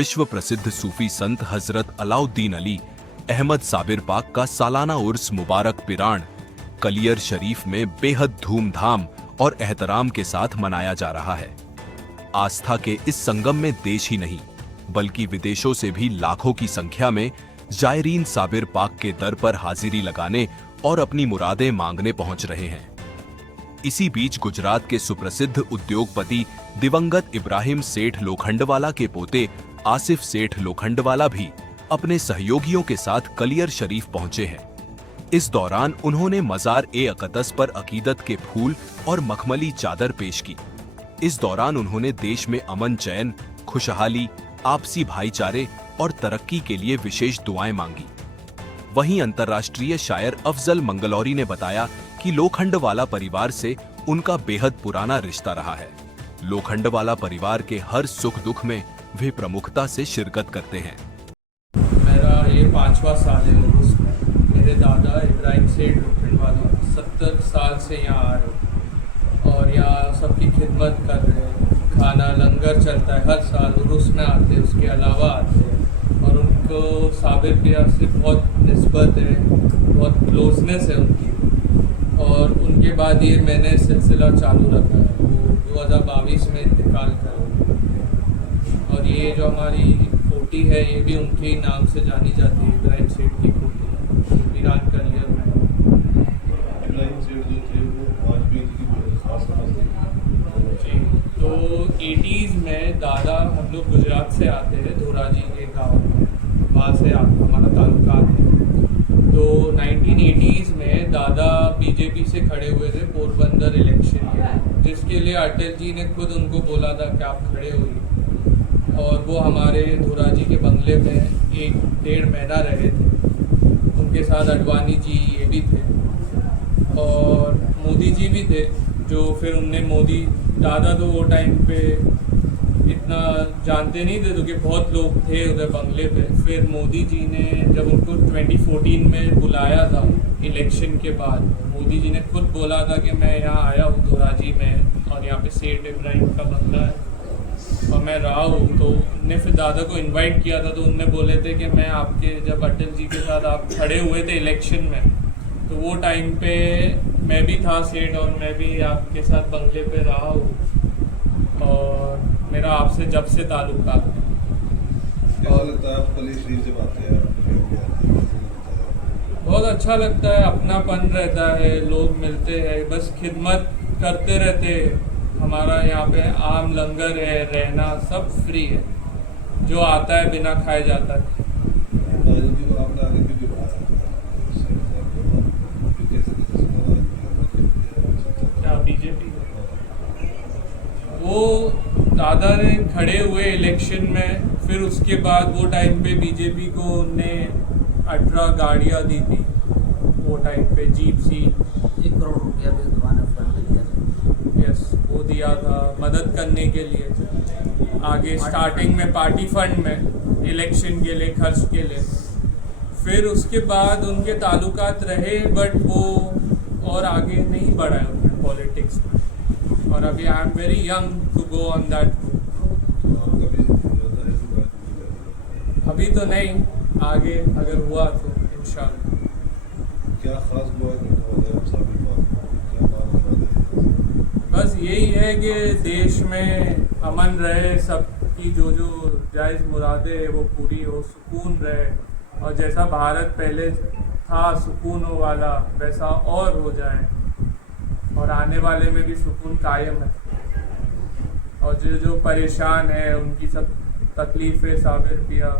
विश्व प्रसिद्ध सूफी संत हजरत अलाउद्दीन अली अहमद साबिर पाक का सालाना उर्स मुबारक पिरान कलियर शरीफ में बेहद धूमधाम और एहतराम के साथ मनाया जा रहा है। आस्था के इस संगम में देश ही नहीं बल्कि विदेशों से भी लाखों की संख्या में जायरीन साबिर पाक के दर पर हाजिरी लगाने और अपनी मुरादें मांगने पहुंच रहे हैं। इसी बीच गुजरात के सुप्रसिद्ध उद्योगपति दिवंगत इब्राहिम सेठ लोखंडवाला के पोते आसिफ सेठ लोखंडवाला भी अपने सहयोगियों के साथ कलियर शरीफ पहुंचे हैं। इस दौरान उन्होंने मज़ार-ए-अक़दस पर अकीदत के फूल और मखमली चादर पेश की। इस दौरान उन्होंने देश में अमन चैन, खुशहाली, आपसी भाईचारे और तरक्की के लिए विशेष दुआएं मांगी। वहीं अंतर्राष्ट्रीय शायर अफजल मंगलौरी ने बताया कि लोखंडवाला परिवार से उनका बेहद पुराना रिश्ता रहा है। लोखंडवाला परिवार के हर सुख दुख में वे प्रमुखता से शिरकत करते हैं। मेरा ये 5वां साल है उसमें। मेरे दादा इब्राहिम सेठ लोखंडवाला 70 साल से यहाँ आ रहे और यहाँ सबकी खिदमत कर रहे हैं। खाना लंगर चलता है हर साल, उर्स में आते हैं, उसके अलावा आते हैं और उनको साबिर पिया से बहुत निस्बत है, बहुत क्लोजनेस है उनकी। और उनके बाद ये मैंने सिलसिला चालू रखा है। वो 2022 में इंतकाल कर गए और ये जो हमारी कोठी है ये भी उनके ही नाम से जानी जाती है, इब्राहिम सेठ की कोठी वीरान कलियर में। इब्राहिम सेठ जो थे वो आज भी इनकी बहुत खास समझते हैं जी। तो 80s में दादा, हम लोग गुजरात से आते हैं, धोराजी के गाँव में, वहाँ से हमारा ताल्लुकात है। तो 1980s में दादा बीजेपी से खड़े हुए थे पोरबंदर इलेक्शन में, जिसके लिए अटल जी ने खुद उनको बोला था कि आप खड़े होइए। और वो हमारे धोराजी के बंगले में 1-1.5 महीना रहे थे। उनके साथ अडवाणी जी ये भी थे और मोदी जी भी थे, जो फिर उनने मोदी, दादा तो वो टाइम पे इतना जानते नहीं थे, तो कि बहुत लोग थे उधर बंगले पे। फिर मोदी जी ने जब उनको 2014 में बुलाया था इलेक्शन के बाद, मोदी जी ने खुद बोला था कि मैं यहाँ आया हूँ धोराजी में और यहाँ पे सेठ इब्राहिम का बंगला है और मैं रहा हूँ। तो उनने फिर दादा को इनवाइट किया था। तो उनने बोले थे कि मैं आपके, जब अटल जी के साथ आप खड़े हुए थे इलेक्शन में, तो वो टाइम पे मैं भी था सेठ और मैं भी आपके साथ बंगले पे रहा हूँ और मेरा आपसे जब से ताल्लुकात है। कैसा लगता है आप कलियर शरीफ जब आते हैं? बहुत अच्छा लगता है, अपनापन रहता है, लोग मिलते हैं, बस खिदमत करते रहते हैं। हमारा यहाँ पे आम लंगर है, रहना सब फ्री है, जो आता है बिना खाए जाता है। क्या बीजेपी वो दादा ने खड़े हुए इलेक्शन में, फिर उसके बाद वो टाइम पे बीजेपी को उनने 18 गाड़ियाँ दी थी। वो टाइम पे जीप सी 1 करोड़ रुपया भी दुकान फंड दिया था। यस, वो दिया था मदद करने के लिए। आगे स्टार्टिंग में पार्टी फंड में इलेक्शन के लिए, खर्च के लिए। फिर उसके बाद उनके ताल्लुकात रहे बट वो और आगे नहीं बढ़ा उन्हें पॉलिटिक्स में। और अभी I am very young to go on that. अभी तो नहीं, आगे अगर हुआ तो इंशाल्लाह। क्या खास दुआ करते हैं साबिर पाक? बस यही है कि देश में अमन रहे, सबकी जो जायज़ मुरादें है वो पूरी हो, सुकून रहे और जैसा भारत पहले था सुकूनों वाला वैसा और हो जाए और आने वाले में भी सुकून कायम है। और जो परेशान है उनकी सब तकलीफ़ें साबिर पिया